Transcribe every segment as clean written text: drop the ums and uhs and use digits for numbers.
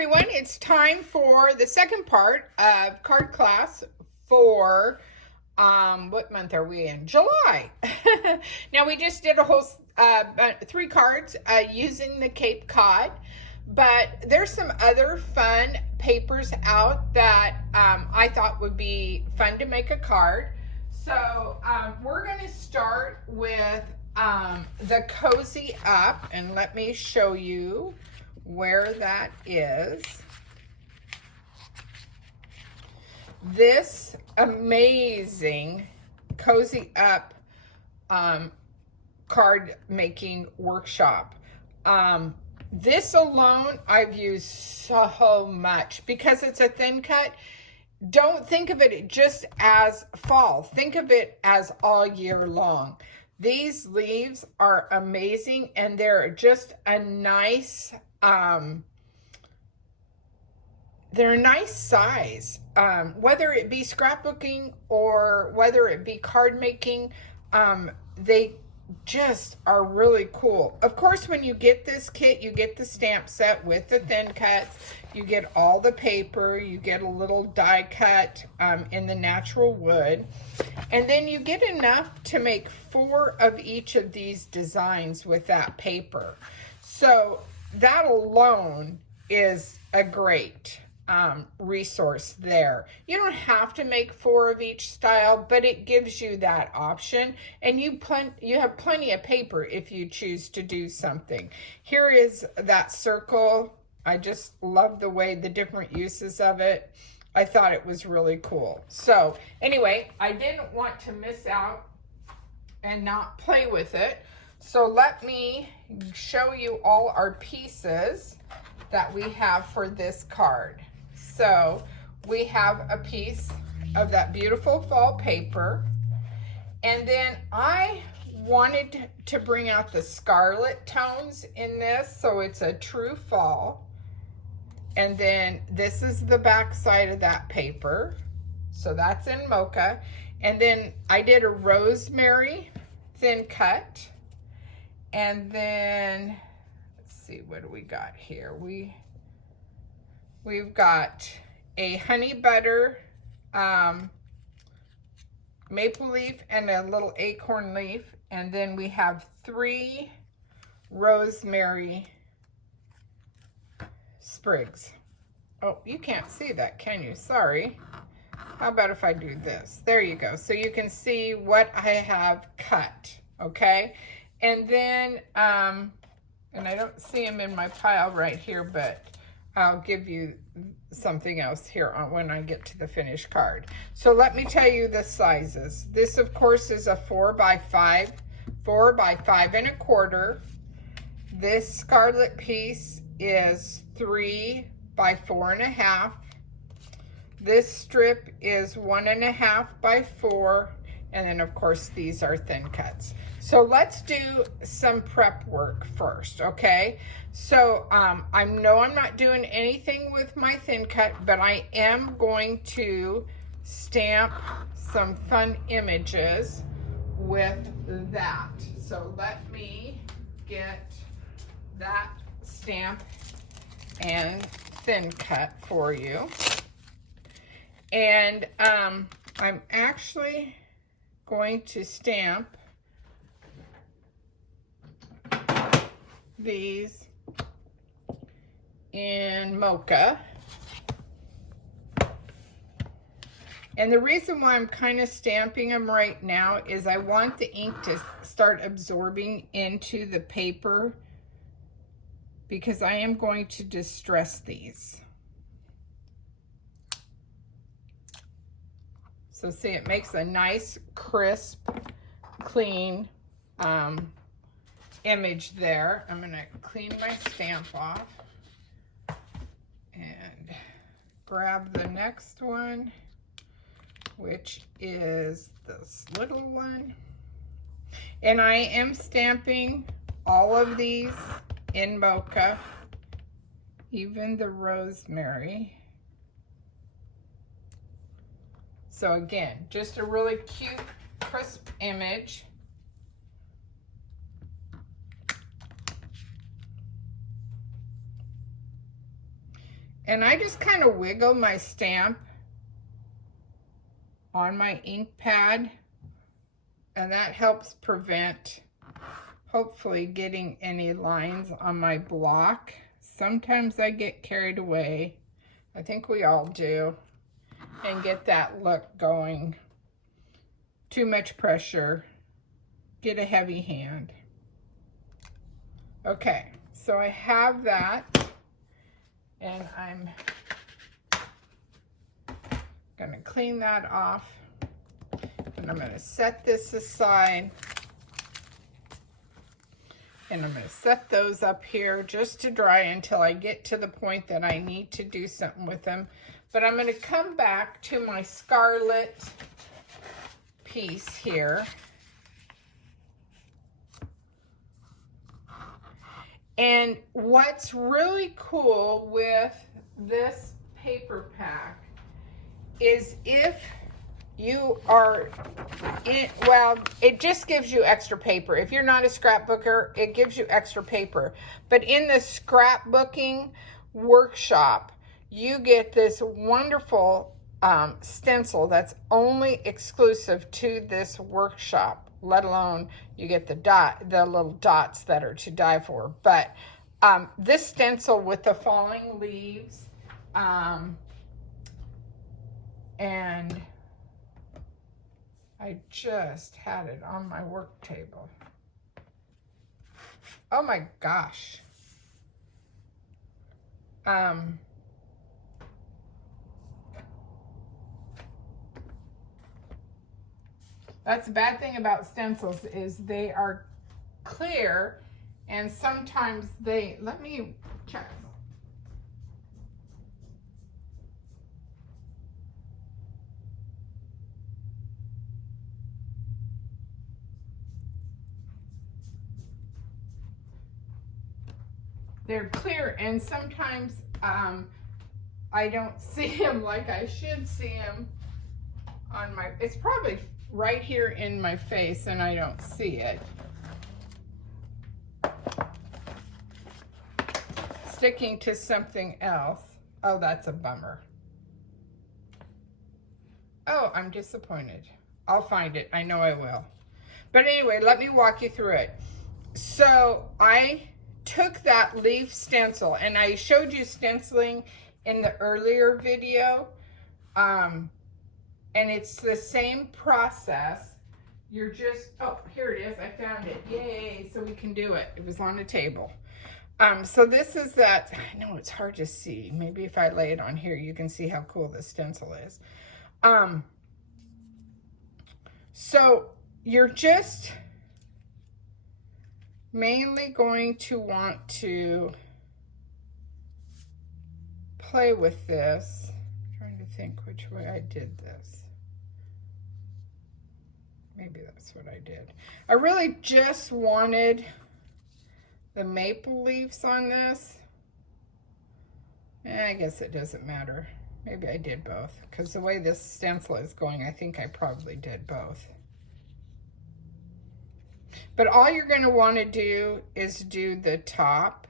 everyone, it's time for the second part of card class for what month are we in? July. Now we just did a whole 3 cards using the Cape Cod, but there's some other fun papers out that I thought would be fun to make a card. So we're going to start with the Cozy Up, and let me show you where that is. This amazing Cozy Up card making workshop. This alone I've used so much because it's a thin cut. Don't think of it just as fall. Think of it as all year long. These leaves are amazing, and they're just a nice, they're a nice size. Whether it be scrapbooking or whether it be card making, they just are really cool. Of course, when you get this kit, you get the stamp set with the thin cuts. You get all the paper. You get a little die cut in the natural wood. And then you get enough to make 4 of each of these designs with that paper. So that alone is a great resource there. You don't have to make 4 of each style, but it gives you that option, and you have plenty of paper if you choose to do something. Here is that circle. I just love the way the different uses of it. I thought it was really cool. So anyway, I didn't want to miss out and not play with it. So let me show you all our pieces that we have for this card. So we have a piece of that beautiful fall paper. And then I wanted to bring out the scarlet tones in this, so it's a true fall. And then this is the back side of that paper. So that's in mocha. And then I did a rosemary thin cut. And then, let's see, what do we got here? We've got a honey butter maple leaf and a little acorn leaf. And then we have 3 rosemary sprigs. Oh, you can't see that, can you? Sorry. How about if I do this? There you go. So you can see what I have cut, okay? And then, and I don't see them in my pile right here, but I'll give you something else here on when I get to the finished card. So let me tell you the sizes. This, of course, is a 4 by 5, 4 by 5 1/4. This scarlet piece is 3 by 4 1/2. This strip is 1 1/2 by 4. And then, of course, these are thin cuts. So let's do some prep work first, okay? So I know I'm not doing anything with my thin cut, but I am going to stamp some fun images with that. So let me get that stamp and thin cut for you. And I'm actually going to stamp these in mocha. And the reason why I'm kind of stamping them right now is I want the ink to start absorbing into the paper because I am going to distress these. So see, it makes a nice, crisp, clean image there. I'm gonna clean my stamp off and grab the next one, which is this little one. And I am stamping all of these in mocha, even the rosemary. So again, just a really cute, crisp image. And I just kind of wiggle my stamp on my ink pad, and that helps prevent, hopefully, getting any lines on my block. Sometimes I get carried away. I think we all do, and get that look going. Too much pressure. Get a heavy hand. Okay, so I have that, and I'm gonna clean that off, and I'm gonna set this aside, and I'm gonna set those up here just to dry until I get to the point that I need to do something with them. But I'm gonna come back to my Scarlet piece here. And what's really cool with this paper pack is if you are well, it just gives you extra paper. If you're not a scrapbooker, it gives you extra paper. But in the scrapbooking workshop, you get this wonderful stencil that's only exclusive to this workshop, let alone you get the little dots that are to die for. But this stencil with the falling leaves, and I just had it on my work table. Oh my gosh. That's the bad thing about stencils, is they are clear, and sometimes they, let me check. They're clear, and sometimes I don't see them like I should see them on my, it's probably right here in my face and I don't see it. Sticking to something else. Oh, that's a bummer. Oh, I'm disappointed. I'll find it. I know I will. But anyway, let me walk you through it. So I took that leaf stencil, and I showed you stenciling in the earlier video. And it's the same process. You're just, oh, here it is. I found it. Yay. So we can do it. It was on the table. So this is that, I know it's hard to see. Maybe if I lay it on here, you can see how cool this stencil is. So you're just mainly going to want to play with this. I'm trying to think which way I did this. Maybe that's what I did. I really just wanted the maple leaves on this. I guess it doesn't matter. Maybe I did both, because the way this stencil is going, I think I probably did both. But all you're going to want to do is do the top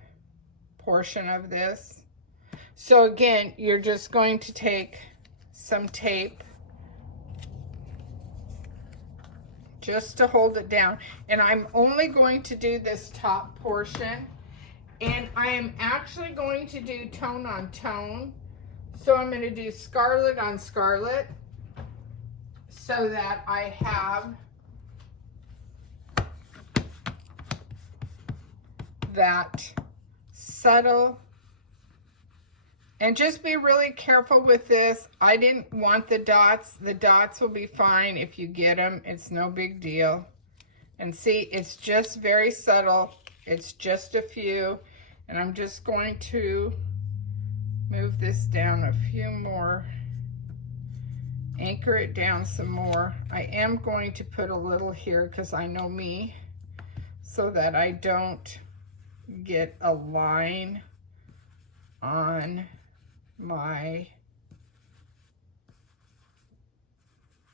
portion of this. So again, you're just going to take some tape just to hold it down. And I'm only going to do this top portion. And I am actually going to do tone on tone. So I'm going to do scarlet on scarlet so that I have that subtle. And just be really careful with this. I didn't want the dots. The dots will be fine if you get them. It's no big deal. And see, it's just very subtle. It's just a few. And I'm just going to move this down a few more. Anchor it down some more. I am going to put a little here because I know me, so that I don't get a line on my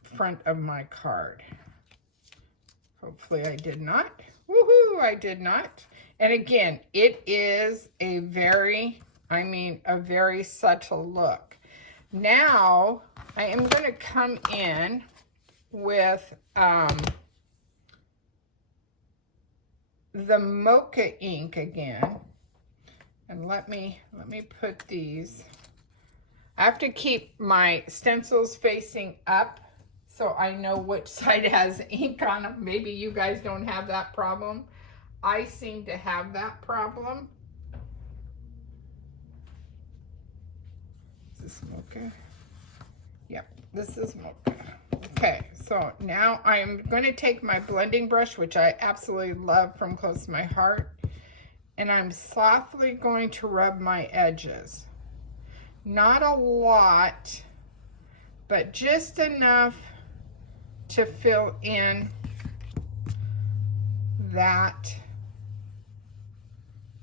front of my card. Hopefully I did not. Woohoo, I did not. And again, it is a very I mean, a very subtle look. Now, I am going to come in with the Mocha ink again. And let me put these. I have to keep my stencils facing up so I know which side has ink on them. Maybe you guys don't have that problem. I seem to have that problem. Is this Mocha? Yep, this is Mocha. Okay, so now I'm going to take my blending brush, which I absolutely love from Close to My Heart, and I'm softly going to rub my edges. Not a lot, but just enough to fill in that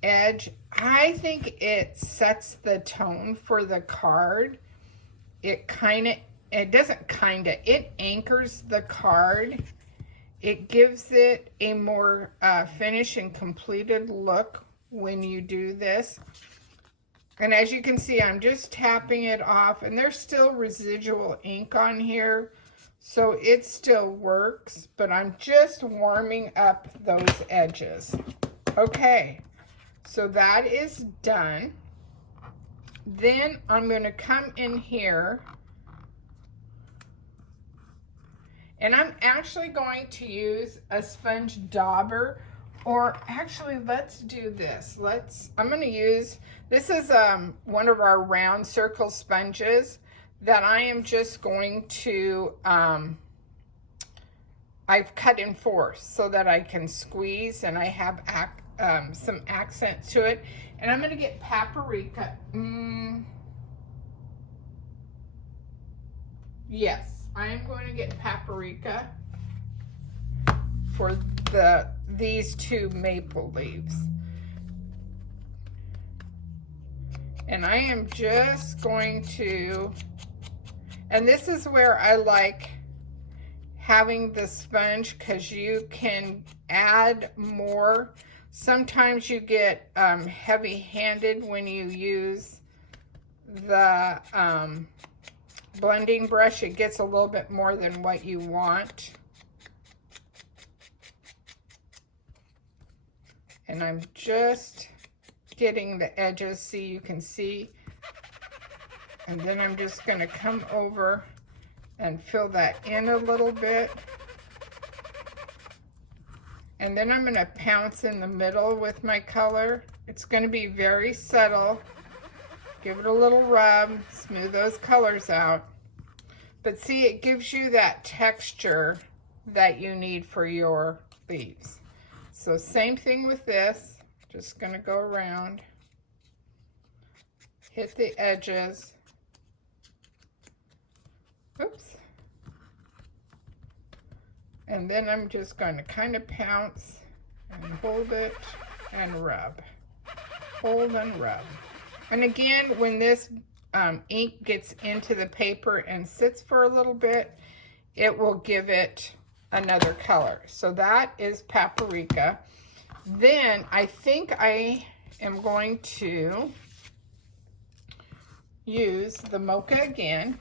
edge. I think it sets the tone for the card. It anchors the card. It gives it a more finished and completed look when you do this. And as you can see, I'm just tapping it off, and there's still residual ink on here, so it still works, but I'm just warming up those edges. Okay, so that is done. Then I'm going to come in here, and I'm actually going to use a sponge dauber, or actually let's do this. I'm going to use, this is one of our round circle sponges that I am just going to, I've cut in four so that I can squeeze, and I have some accent to it. And I'm going to get paprika. Yes, I am going to get paprika for these two maple leaves. And I am just going to, and this is where I like having the sponge, because you can add more. Sometimes you get heavy-handed when you use the blending brush. It gets a little bit more than what you want. And I'm just getting the edges so you can see. And then I'm just going to come over and fill that in a little bit. And then I'm going to pounce in the middle with my color. It's going to be very subtle. Give it a little rub, smooth those colors out. But see, it gives you that texture that you need for your leaves. So same thing with this. Just going to go around, hit the edges. Oops. And then I'm just going to kind of pounce and hold it and rub. Hold and rub. And again, when this ink gets into the paper and sits for a little bit, it will give it another color. So that is paprika. Then I think I am going to use the Mocha again.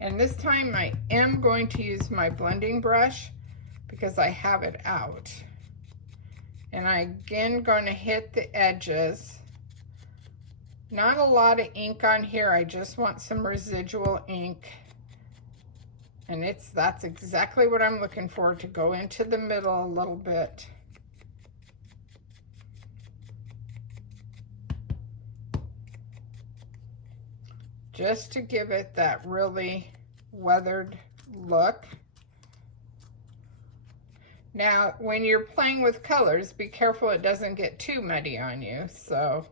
And this time I am going to use my blending brush because I have it out. And I again going to hit the edges. Not a lot of ink on here. I just want some residual ink. And that's exactly what I'm looking for, to go into the middle a little bit. Just to give it that really weathered look. Now, when you're playing with colors, be careful it doesn't get too muddy on you. So,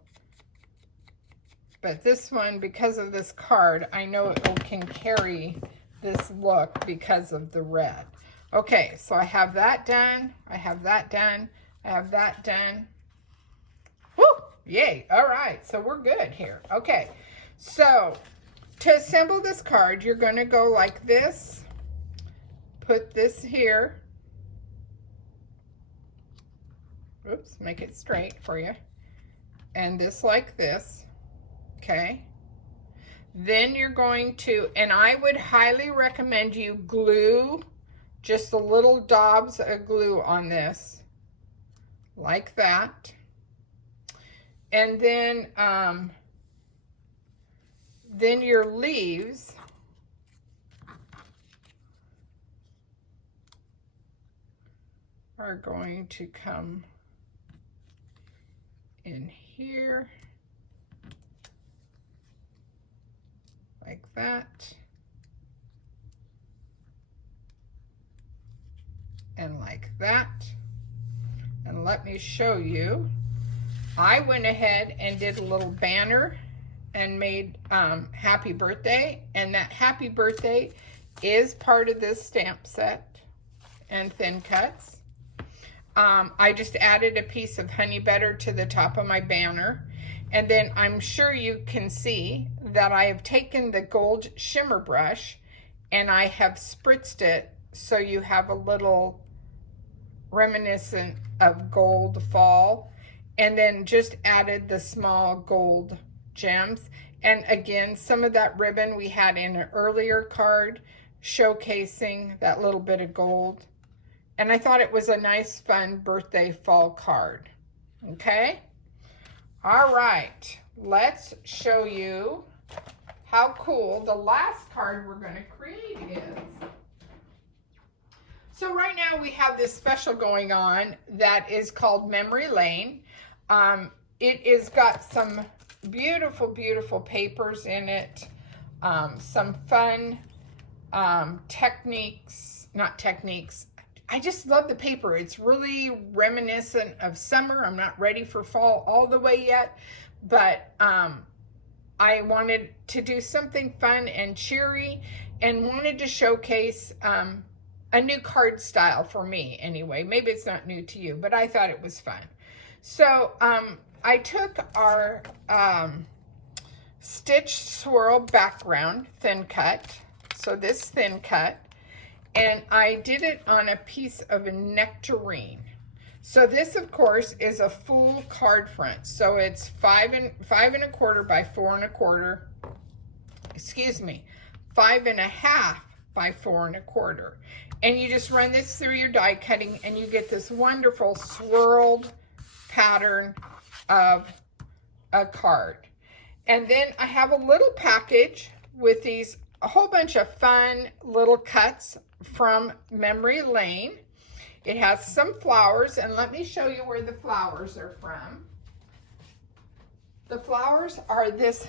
but this one, because of this card, I know it can carry this look because of the red. Okay, so I have that done. I have that done. I have that done. Woo! Yay! All right, so we're good here. Okay, so to assemble this card, you're going to go like this. Put this here. Oops, make it straight for you. And this like this. okay? Then you're going to, and I would highly recommend you glue just the little daubs of glue on this, like that. And then your leaves are going to come in here, like that, and like that. And let me show you. I went ahead and did a little banner and made happy birthday, and that happy birthday is part of this stamp set and thin cuts. I just added a piece of honey butter to the top of my banner, and then I'm sure you can see that I have taken the gold shimmer brush and I have spritzed it so you have a little reminiscent of gold fall, and then just added the small gold gems. And again, some of that ribbon we had in an earlier card showcasing that little bit of gold. And I thought it was a nice, fun birthday fall card. Okay? All right. Let's show you how cool the last card we're going to create is. So right now we have this special going on that is called Memory Lane. It is got some beautiful, beautiful papers in it. Some fun not techniques. I just love the paper. It's really reminiscent of summer. I'm not ready for fall all the way yet, but I wanted to do something fun and cheery and wanted to showcase a new card style for me anyway. Maybe it's not new to you, but I thought it was fun. So I took our Stitch Swirl background thin cut, so this thin cut, and I did it on a piece of a nectarine. So this, of course, is a full card front. So it's 5 1/4 by 4 1/4. Excuse me, 5 1/2 by 4 1/4. And you just run this through your die cutting, and you get this wonderful swirled pattern of a card. And then I have a little package with a whole bunch of fun little cuts from Memory Lane. It has some flowers, and let me show you where the flowers are from. The flowers are this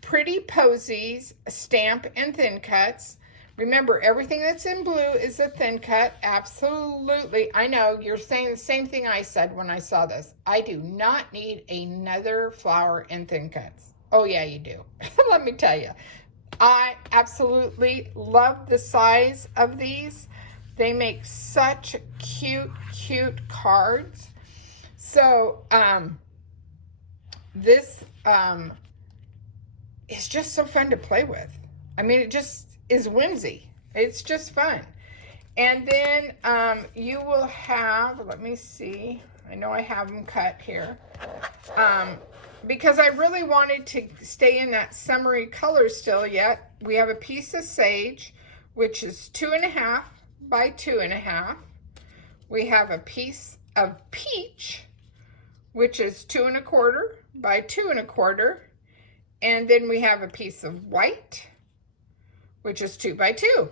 Pretty Posies stamp and thin cuts. Remember, everything that's in blue is a thin cut. Absolutely. I know you're saying the same thing I said when I saw this. I do not need another flower in thin cuts. Oh yeah, you do. Let me tell you. I absolutely love the size of these. They make such cute, cute cards. So, this is just so fun to play with. I mean, it just is whimsy. It's just fun. And then you will have, let me see, I know I have them cut here, because I really wanted to stay in that summery color still yet. We have a piece of sage, which is 2 1/2 by 2 1/2. We have a piece of peach, which is 2 1/4 by 2 1/4. And then we have a piece of white, which is 2 by 2.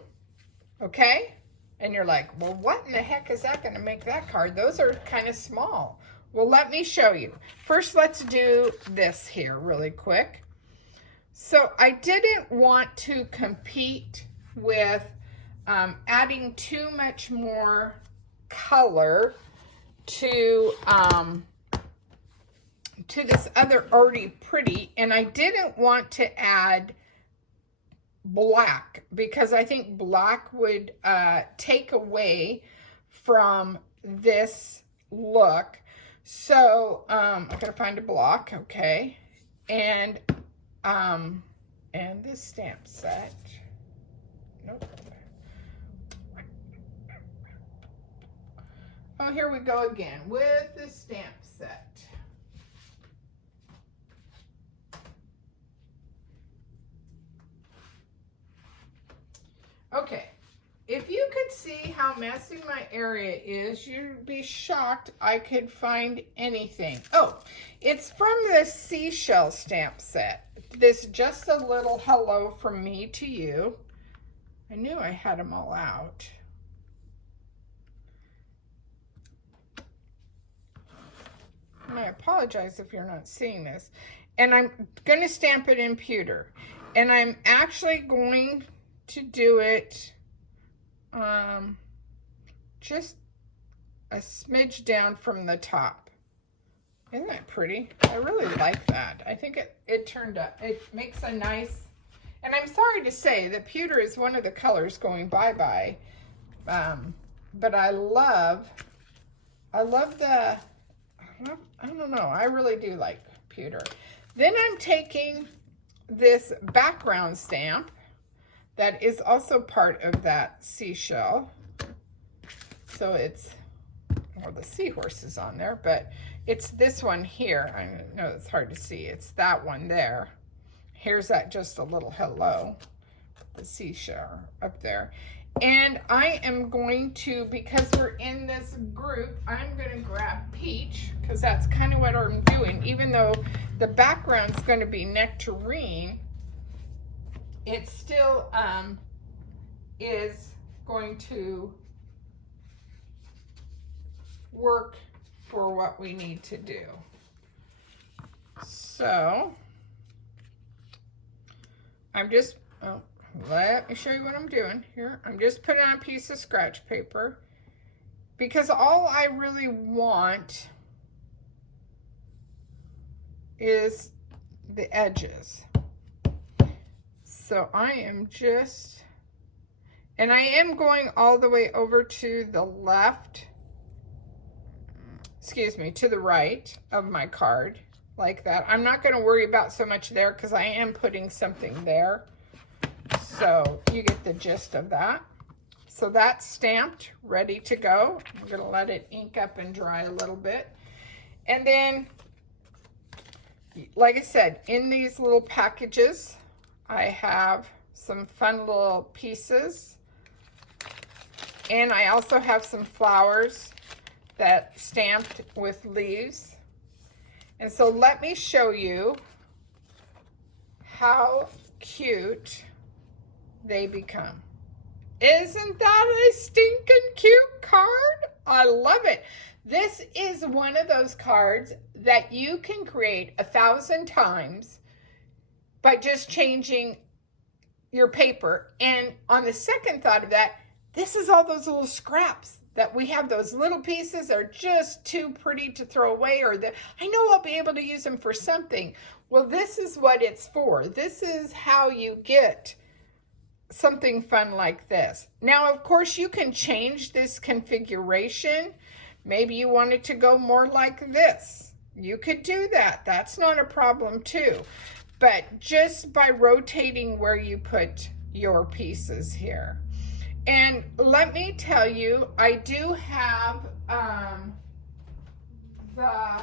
Okay? And you're like, well, what in the heck is that going to make that card? Those are kind of small. Well, let me show you. First, let's do this here really quick. So I didn't want to compete with adding too much more color to this other already pretty, and I didn't want to add black because I think black would take away from this look. So I gotta find a block, okay, and this stamp set. Nope. Oh, here we go again with the stamp set. Okay, if you could see how messy my area is, you'd be shocked I could find anything. Oh, it's from the seashell stamp set. This Just a Little Hello from Me to You. I knew I had them all out. And I apologize if you're not seeing this. And I'm going to stamp it in pewter. And I'm actually going to do it just a smidge down from the top. Isn't that pretty? I really like that. I think it turned up. It makes a nice, and I'm sorry to say that pewter is one of the colors going bye-bye. But I love the, I don't know, I really do like pewter. Then I'm taking this background stamp that is also part of that seashell. So it's, well, the seahorse is on there, but it's this one here. I know it's hard to see. It's that one there. Here's that Just a Little Hello, the seashell up there. And I am going to, because we're in this group, I'm going to grab Peach, because that's kind of what I'm doing. Even though the background's going to be Nectarine, it still is going to work for what we need to do. So, I'm just, let me show you what I'm doing here. I'm just putting on a piece of scratch paper because all I really want is the edges. So I am just, and I am going all the way over to the left, excuse me, to the right of my card like that. I'm not going to worry about so much there because I am putting something there. So you get the gist of that. So that's stamped, ready to go. I'm going to let it ink up and dry a little bit. And then, like I said, in these little packages, I have some fun little pieces. And I also have some flowers that stamped with leaves. And so let me show you how cute they become. Isn't that a stinking cute card? I love it. This is one of those cards that you can create 1,000 times by just changing your paper. And on the second thought of that, this is all those little scraps that we have. Those little pieces are just too pretty to throw away, or that I know I'll be able to use them for something. Well, this is what it's for. This is how you get something fun like this. Now, of course, you can change this configuration. Maybe you want it to go more like this. You could do that. That's not a problem too. But just by rotating where you put your pieces here. And let me tell you, I do have the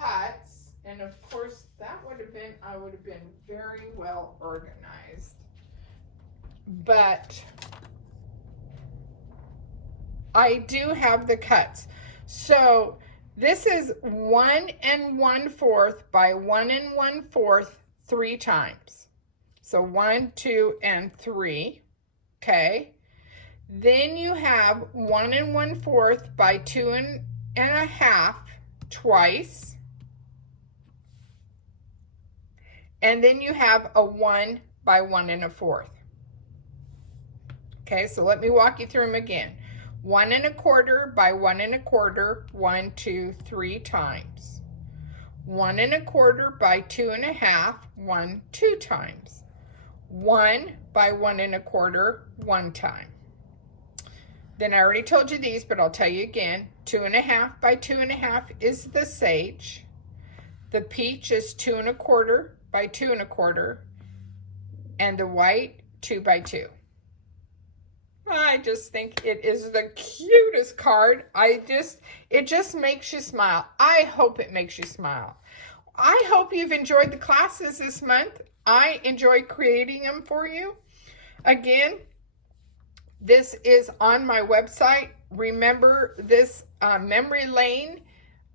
cuts, and of course that would have been, I would have been very well organized. But I do have the cuts. So this is 1 1/4 by 1 1/4 3 times. So 1, 2, and 3. Okay. Then you have 1 1/4 by 2 1/2 twice. And then you have a 1 by 1 1/4. Okay, so let me walk you through them again. 1 1/4 by 1 1/4, 1, 2, 3 times. 1 1/4 by 2 1/2, 1, 2 times. 1 by 1 1/4, 1 time. Then I already told you these, but I'll tell you again. 2 1/2 by 2 1/2 is the sage. The peach is 2 1/4 by 2 1/4, and the white 2 by 2. I just think it is the cutest card. It just makes you smile. I hope it makes you smile. I hope you've enjoyed the classes this month. I enjoy creating them for you. Again, this is on my website. Remember, this memory lane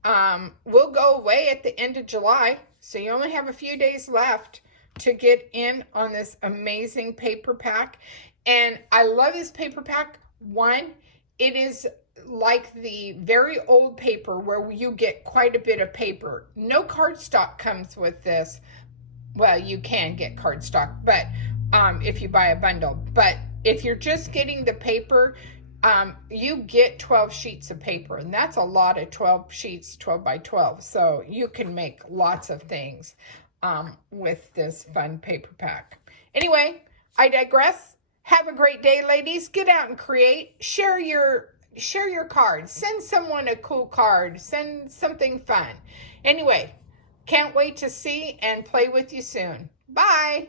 will go away at the end of July, so you only have a few days left to get in on this amazing paper pack. And I love this paper pack. One, it is like the very old paper where you get quite a bit of paper. No cardstock comes with this. Well, you can get cardstock, but if you buy a bundle. But if you're just getting the paper, you get 12 sheets of paper, and that's a lot of 12 sheets, 12 by 12. So you can make lots of things with this fun paper pack. Anyway, I digress. Have a great day, ladies. Get out and create. Share your cards. Send someone a cool card. Send something fun. Anyway, can't wait to see and play with you soon. Bye.